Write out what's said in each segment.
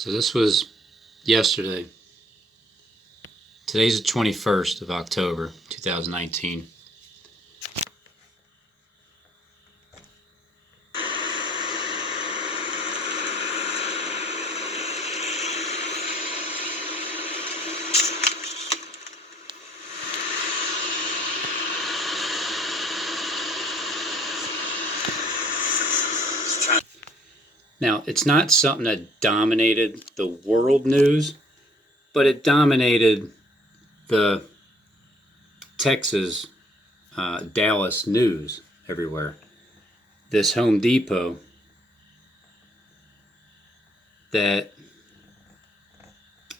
So this was yesterday. Today's the 21st of October, 2019. Now, it's not something that dominated the world news, but it dominated the Texas, Dallas news everywhere. This Home Depot that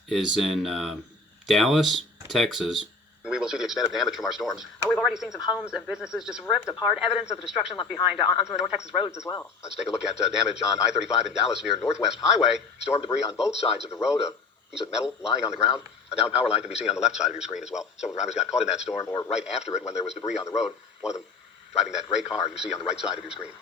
is in Dallas, Texas. We will see the extent of damage from our storms. We've already seen some homes and businesses just ripped apart, evidence of the destruction left behind on some of the North Texas roads as well. Let's take a look at damage on I-35 in Dallas near Northwest Highway. Storm debris on both sides of the road, a piece of metal lying on the ground. A downed power line can be seen on the left side of your screen as well. Several drivers got caught in that storm or right after it when there was debris on the road. One of them driving that gray car you see on the right side of your screen.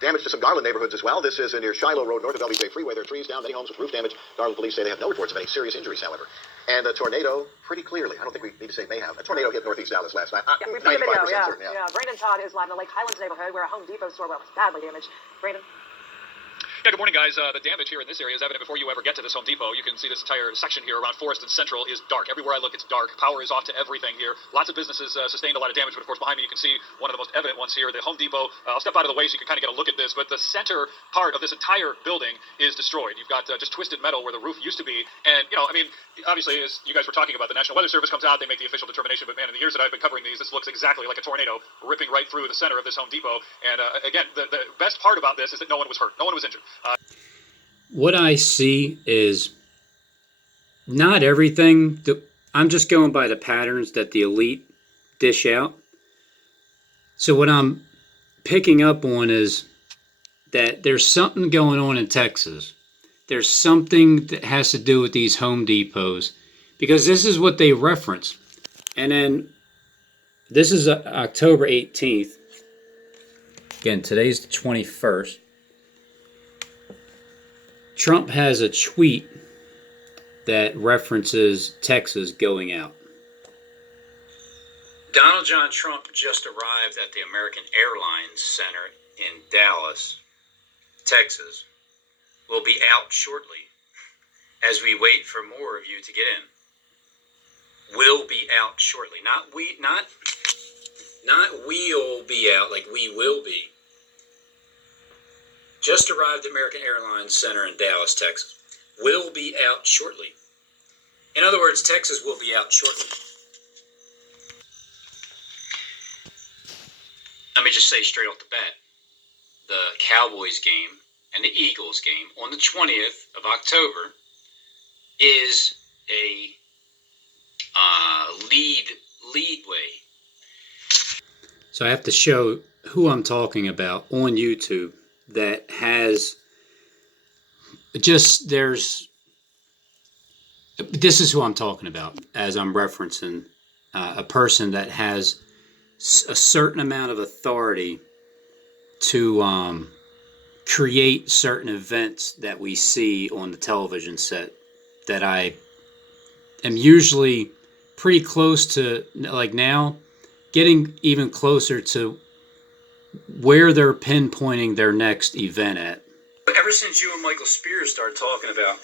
Damage to some Garland neighborhoods as well. This is near Shiloh Road, north of LBJ Freeway. There are trees down, many homes with roof damage. Garland police say they have no reports of any serious injuries, however. And a tornado, pretty clearly, I don't think we need to say may have. A tornado hit northeast Dallas last night. Yeah, we've seen the video, certain, yeah. Brandon Todd is live in the Lake Highlands neighborhood where a Home Depot store was badly damaged. Brandon? Yeah, good morning, guys. The damage here in this area is evident before you ever get to this Home Depot. You can see this entire section here around Forest and Central is dark. Everywhere I look, it's dark. Power is off to everything here. Lots of businesses sustained a lot of damage, but of course behind me you can see one of the most evident ones here, the Home Depot. I'll step out of the way so you can kind of get a look at this, but the center part of this entire building is destroyed. You've got just twisted metal where the roof used to be, and, you know, I mean, obviously, as you guys were talking about, the National Weather Service comes out, they make the official determination, but man, in the years that I've been covering these, this looks exactly like a tornado ripping right through the center of this Home Depot, and again, the best part about this is that no one was hurt. No one was injured. What I see is not everything. I'm just going by the patterns that the elite dish out. So what I'm picking up on is that there's something going on in Texas. There's something that has to do with these Home Depots, because this is what they reference. And then this is October 18th. Again, today's the 21st. Trump has a tweet that references Texas going out. Donald John Trump just arrived at the American Airlines Center in Dallas, Texas. Will be out shortly as we wait for more of you to get in. Will be out shortly. Not we'll be out, like we will be. Just arrived at American Airlines Center in Dallas, Texas. Will be out shortly. In other words, Texas will be out shortly. Let me just say straight off the bat, the Cowboys game and the Eagles game on the 20th of October is a leadway. So I have to show who I'm talking about on YouTube that has just, this is who I'm talking about as I'm referencing a person that has a certain amount of authority to create certain events that we see on the television set that I am usually pretty close to, like now, getting even closer to where they're pinpointing their next event at. Ever since you and Michael Spears started talking about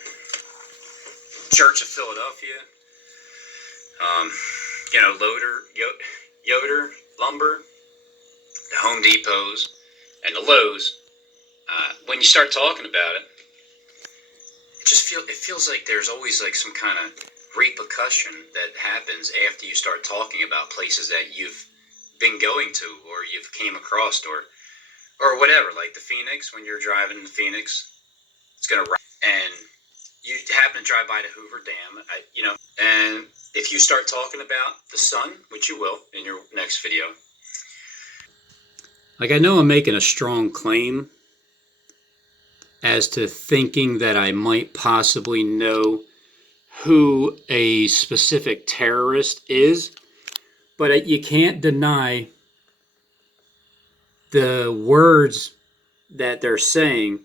Church of Philadelphia, Yoder, Lumber, the Home Depots, and the Lowe's, when you start talking about it, it feels like there's always like some kind of repercussion that happens after you start talking about places that you've been going to or you've came across or whatever, like the Phoenix. When you're driving to Phoenix, it's gonna and you happen to drive by the Hoover Dam, and if you start talking about the sun, which you will in your next video. Like, I know I'm making a strong claim as to thinking that I might possibly know who a specific terrorist is, but you can't deny the words that they're saying,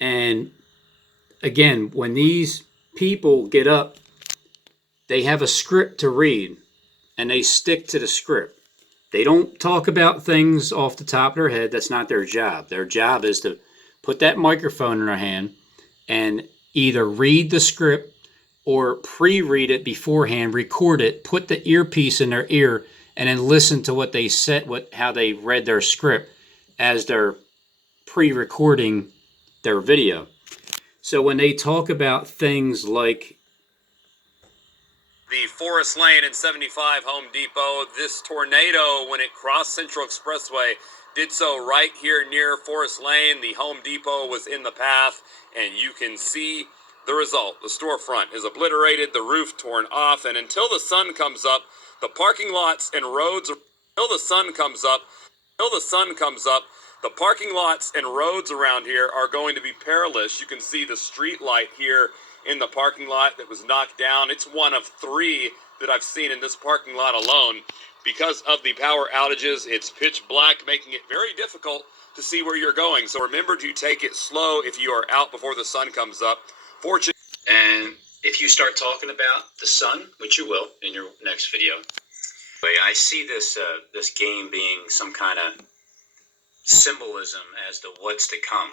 and again, when these people get up, they have a script to read and they stick to the script. They don't talk about things off the top of their head. That's not their job. Their job is to put that microphone in their hand and either read the script or pre-read it beforehand, record it, put the earpiece in their ear, and then listen to what they said, how they read their script as they're pre-recording their video. So when they talk about things like the Forest Lane and 75 Home Depot, this tornado, when it crossed Central Expressway, did so right here near Forest Lane. The Home Depot was in the path, and you can see the result. The storefront is obliterated, the roof torn off, and until the sun comes up, the parking lots and roads, the parking lots and roads around here are going to be perilous. You can see the street light here in the parking lot that was knocked down. It's one of 3 that I've seen in this parking lot alone. Because of the power outages, it's pitch black, making it very difficult to see where you're going. So remember to take it slow if you are out before the sun comes up. And if you start talking about the sun, which you will in your next video, I see this game being some kind of symbolism as to what's to come.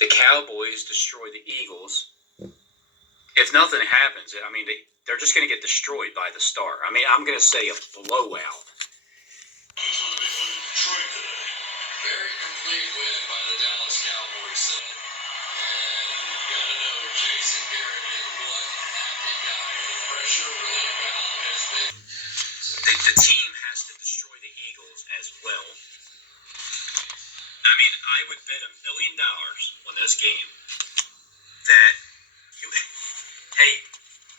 The Cowboys destroy the Eagles. If nothing happens, I mean, they're just going to get destroyed by the Star. I mean, I'm going to say a blowout. Very complete win by the Dallas Cowboys. And you got to know Jason Garrett is one happy guy. The pressure relief valve has been. The team has to destroy the Eagles as well. I mean, I would bet $1 million on this game that hey,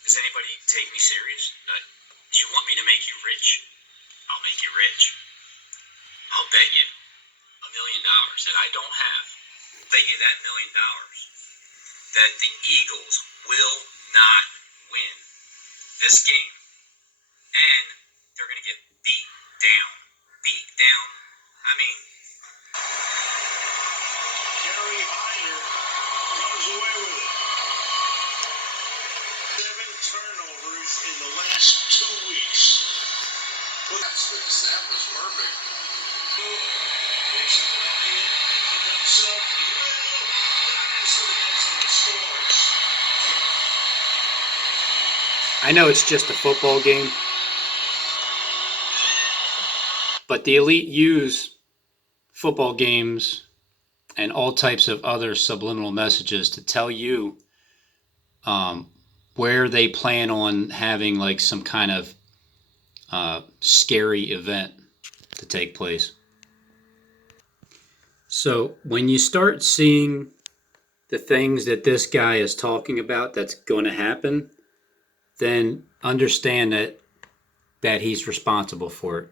does anybody take me serious? Do you want me to make you rich? I'll make you rich. I'll bet you $1 million that I don't have. Bet you that $1 million that the Eagles will not win this game, and they're going to get beat down. Beat down. I mean, Gary Hyder runs away with it. 7 turnovers in the last 2 weeks. That's the snap was perfect. Takes it to himself. He will. That's the end zone scores. I know it's just a football game, but the elite use football games and all types of other subliminal messages to tell you where they plan on having like some kind of scary event to take place. So when you start seeing the things that this guy is talking about that's going to happen, then understand that he's responsible for it.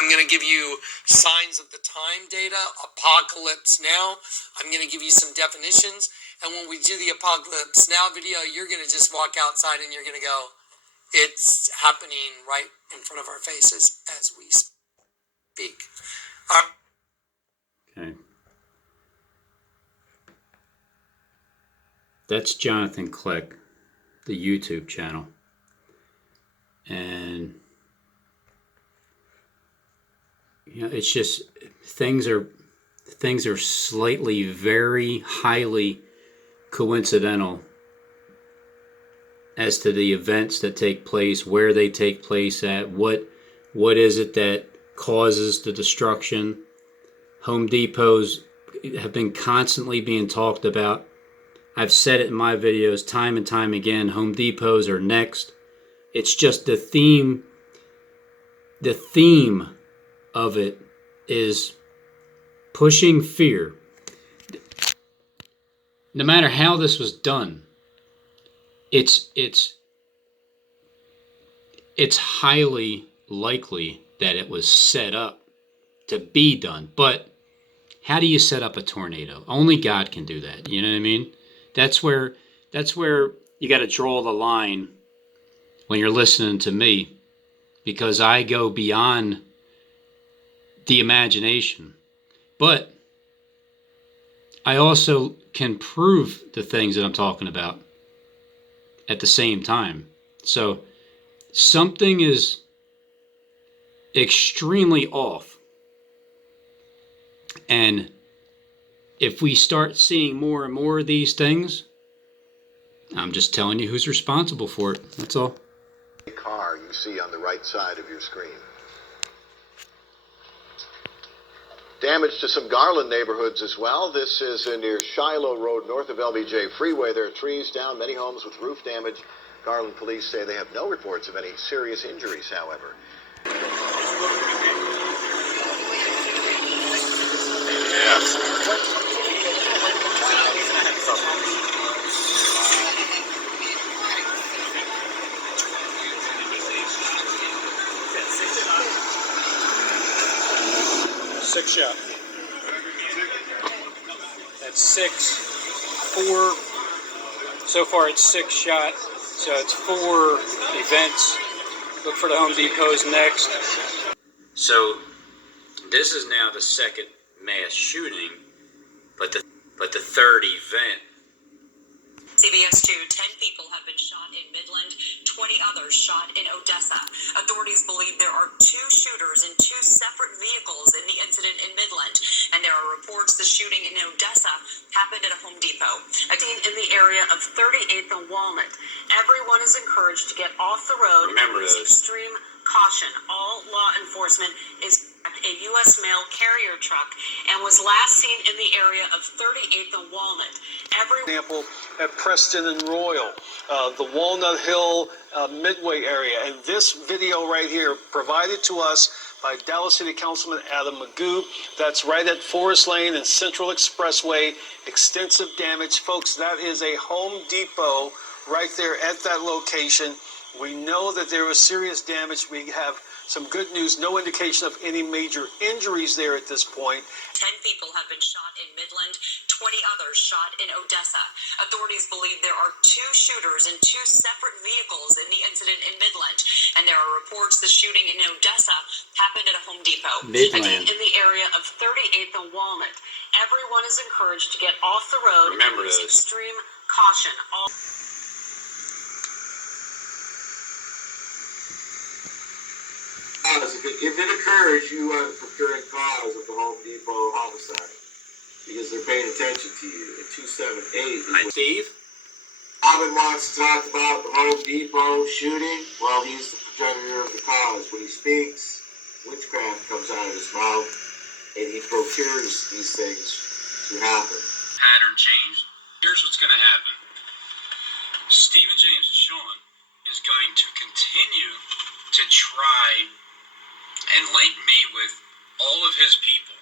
I'm going to give you signs of the time data, apocalypse now. I'm going to give you some definitions. And when we do the apocalypse now video, you're going to just walk outside and you're going to go, it's happening right in front of our faces as we speak. Okay. That's Jonathan Kleck, the YouTube channel. And you know, it's just things are slightly very highly coincidental as to the events that take place, where they take place at, what is it that causes the destruction. Home Depots have been constantly being talked about. I've said it in my videos time and time again. Home Depots are next. It's just the theme. The theme of it is pushing fear. No matter how this was done, it's highly likely that it was set up to be done. But how do you set up a tornado? Only God can do that. You know what I mean? That's where you got to draw the line when you're listening to me, because I go beyond the imagination. But I also can prove the things that I'm talking about at the same time. So something is extremely off. And if we start seeing more and more of these things, I'm just telling you who's responsible for it. That's all. Car you see on the right side of your screen. Damage to some Garland neighborhoods as well. This is near Shiloh Road, north of LBJ Freeway. There are trees down, many homes with roof damage. Garland police say they have no reports of any serious injuries, however. Six shot. That's 6, 4. So far it's 6 shot. So it's 4 events. Look for the Home Depots next. So this is now the second mass shooting, but the third event. CBS 2, 10 people have been shot in Midland, 20 others shot in Odessa. Authorities believe there are 2 shooters in 2 separate vehicles in the incident in Midland, and there are reports the shooting in Odessa happened at a Home Depot. A scene in the area of 38th and Walnut. Everyone is encouraged to get off the road and use extreme caution. All law enforcement is a U.S. mail carrier truck and was last seen in the area of 38th and Walnut. Example at Preston and Royal, the Walnut Hill Midway area. And this video right here provided to us by Dallas City Councilman Adam Magoo. That's right at Forest Lane and Central Expressway. Extensive damage. Folks, that is a Home Depot right there at that location. We know that there was serious damage. We have some good news, no indication of any major injuries there at this point. 10 people have been shot in Midland, 20 others shot in Odessa. Authorities believe there are 2 shooters in 2 separate vehicles in the incident in Midland, and there are reports the shooting in Odessa happened at a Home Depot. Midland. Again, in the area of 38th and Walnut. Everyone is encouraged to get off the road and use extreme caution. If it occurs, you are procuring cause of the Home Depot homicide because they're paying attention to you. At 278. Hi, Steve. Robin wants to talk about the Home Depot shooting. Well, he's the progenitor of the cause. When he speaks, witchcraft comes out of his mouth, and he procures these things to happen. Pattern changed. Here's what's going to happen. Stephen James Sean is going to continue to try and link me with all of his people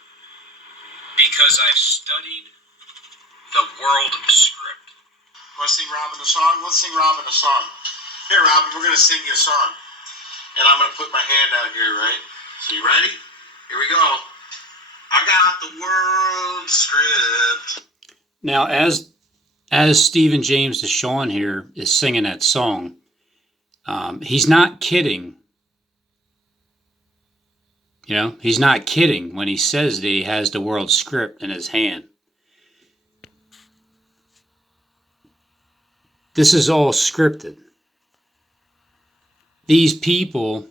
because I've studied the world script. Want to sing Robin a song? Let's sing Robin a song. Here, Robin, we're going to sing you a song. And I'm going to put my hand out here, right? So you ready? Here we go. I got the world script. Now, as Stephen James DeShawn here is singing that song, he's not kidding. You know, he's not kidding when he says that he has the world script in his hand. This is all scripted. These people,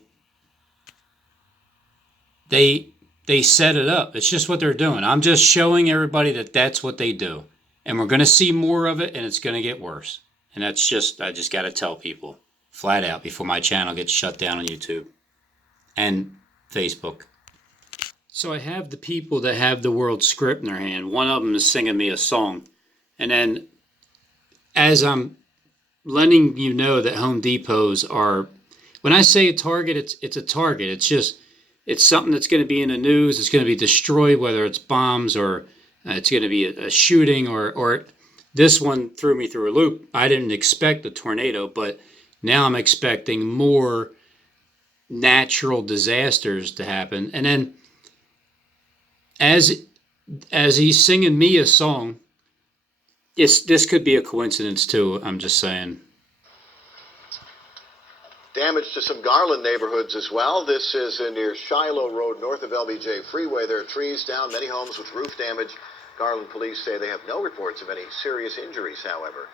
they set it up. It's just what they're doing. I'm just showing everybody that that's what they do. And we're going to see more of it, and it's going to get worse. And that's just, I just got to tell people flat out before my channel gets shut down on YouTube and Facebook. So I have the people that have the world script in their hand. One of them is singing me a song. And then as I'm letting you know that Home Depots are, when I say a target, it's a target. It's just, it's something that's going to be in the news. It's going to be destroyed, whether it's bombs or it's going to be a shooting or this one threw me through a loop. I didn't expect a tornado, but now I'm expecting more natural disasters to happen. And then as he's singing me a song, this could be a coincidence too. I'm just saying. Damage to some Garland neighborhoods as well. This is near Shiloh Road, north of LBJ Freeway. There are trees down, many homes with roof damage. Garland police say they have no reports of any serious injuries, however.